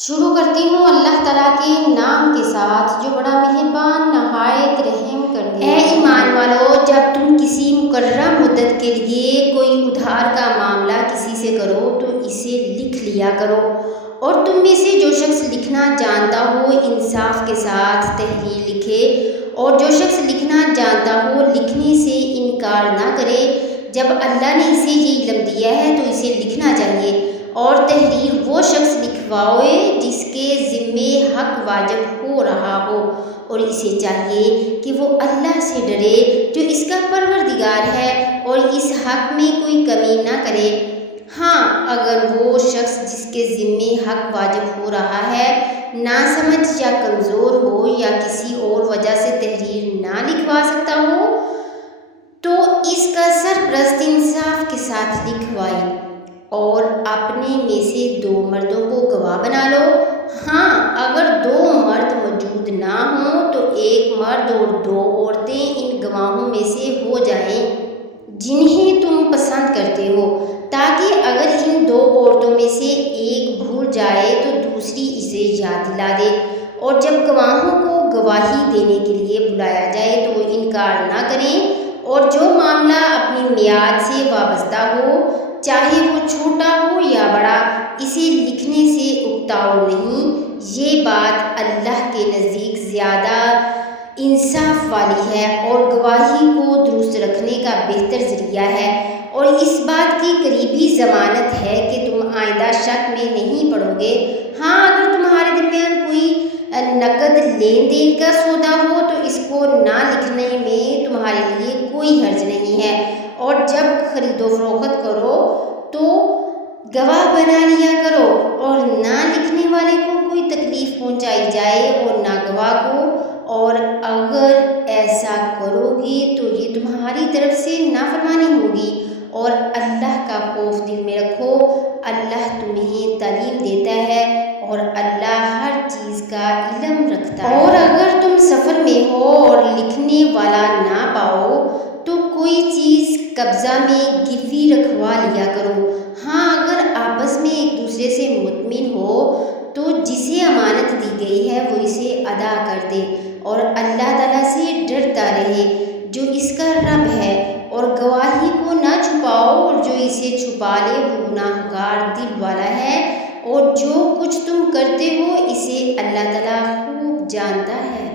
شروع کرتی ہوں اللہ تعالیٰ کے نام کے ساتھ جو بڑا مہربان نہایت رحم کرنے والا ہے۔ اے ایمان والو، جب تم کسی مقررہ مدت کے لیے کوئی ادھار کا معاملہ کسی سے کرو تو اسے لکھ لیا کرو، اور تم میں سے جو شخص لکھنا جانتا ہو انصاف کے ساتھ تحریر لکھے، اور جو شخص لکھنا جانتا ہو لکھنے سے انکار نہ کرے۔ جب اللہ نے اسے یہ علم دیا ہے تو اسے لکھنا چاہیے، اور تحریر وہ شخص لکھوائے جس کے ذمے حق واجب ہو رہا ہو، اور اسے چاہیے کہ وہ اللہ سے ڈرے جو اس کا پروردگار ہے، اور اس حق میں کوئی کمی نہ کرے۔ ہاں، اگر وہ شخص جس کے ذمے حق واجب ہو رہا ہے ناسمجھ یا کمزور ہو یا کسی اور وجہ سے تحریر نہ لکھوا سکتا ہو تو اس کا سرپرست انصاف کے ساتھ لکھوائے، اور اپنے میں سے 2 مردوں کو گواہ بنا لو۔ ہاں، اگر 2 مرد موجود نہ ہوں تو 1 مرد اور 2 عورتیں ان گواہوں میں سے ہو جائیں جنہیں تم پسند کرتے ہو، تاکہ اگر ان 2 عورتوں میں سے ایک بھول جائے تو دوسری اسے یاد دلا دے، اور جب گواہوں کو گواہی دینے کے لیے بلایا جائے تو وہ انکار نہ کریں۔ اور جو معاملہ اپنی میعاد سے وابستہ ہو، چاہے وہ چھوٹا ہو یا بڑا، اسے لکھنے سے اکتاؤ نہیں۔ یہ بات اللہ کے نزدیک زیادہ انصاف والی ہے اور گواہی کو درست رکھنے کا بہتر ذریعہ ہے، اور اس بات کی قریبی ضمانت ہے کہ تم آئندہ شک میں نہیں پڑو گے۔ ہاں، اگر تمہارے درمیان کوئی نقد لین دین کا سودا ہو تو اس کو نہ لکھنے میں تمہارے لیے کوئی حرج نہیں ہے، اور جب خرید و فروخت کرو تو گواہ بنا لیا کرو، اور نہ لکھنے والے کو کوئی تکلیف پہنچائی جائے اور نہ گواہ کو، اور اگر ایسا کرو گے تو یہ تمہاری طرف سے نافرمانی ہوگی، اور اللہ کا خوف دل میں رکھو۔ اللہ تمہیں تعلیم دیتا ہے اور اللہ ہر چیز کا علم رکھتا ہے۔ اور اگر تم سفر میں ہو اور لکھنے والا نہ پاؤ تو کوئی چیز قبضہ میں گروی رکھوا لیا کرو۔ ہاں، اگر آپس میں ایک دوسرے سے مطمئن ہو تو جسے امانت دی گئی ہے وہ اسے ادا کر دے، اور اللہ تعالیٰ سے ڈرتا رہے جو اس کا رب ہے، اور گواہی کو نہ چھپاؤ، اور جو اسے چھپا لے وہ گناہ گار دل والا ہے، اور جو کچھ تم کرتے ہو اسے اللہ تعالیٰ خوب جانتا ہے۔